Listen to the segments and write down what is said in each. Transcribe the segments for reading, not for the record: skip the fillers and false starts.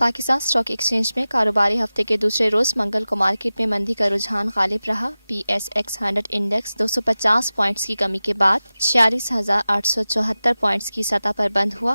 Pakistan stock exchange में कारोबारी हफ्ते के दूसरे रोज मंगल को मार्केट में मंदी का रुझान गालिब रहा। PSX 100 इंडेक्स 250 पॉइंट्स की कमी के बाद 46,874 पॉइंट्स की सतह पर बंद हुआ।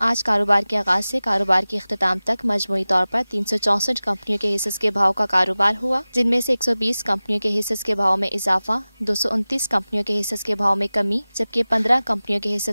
आज कारोबार के आगाज से कारोबार के अख्तताम तक मजमूई तौर पर 364 कंपनियों के हिस्से के भाव का कारोबार हुआ, जिनमें से 120 कंपनियों के हिस्से के भाव में इजाफा, 229 कंपनियों के हिस्से के भाव में कमी, जबकि 15 कंपनियों के हिस्से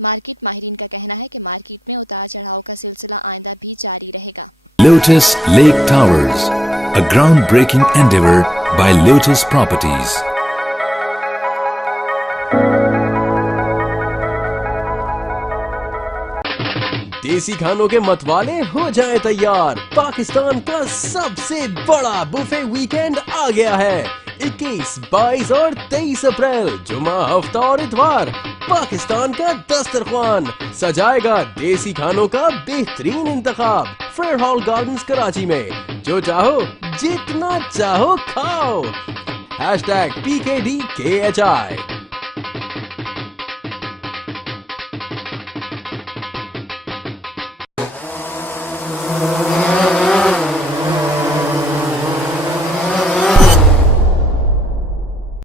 मार्केट माहरीन का कहना है कि मार्केट में उतार चढ़ाव का सिलसिला आइंदा भी जारी रहेगा। Lotus Lake Towers, a groundbreaking endeavor by Lotus Properties. देसी खानों के मतवाले हो जाएं तैयार। पाकिस्तान का सबसे बड़ा बुफे वीकेंड आ गया है। 21, 22 और 23 अप्रैल जुमा, हफ्ता और इतवार पाकिस्तान का दस्तरख्वान सजाएगा देसी खानों का बेहतरीन इंतखाब। फेयर हॉल गार्डन्स कराची में जो चाहो जितना चाहो खाओ। #PKDKHI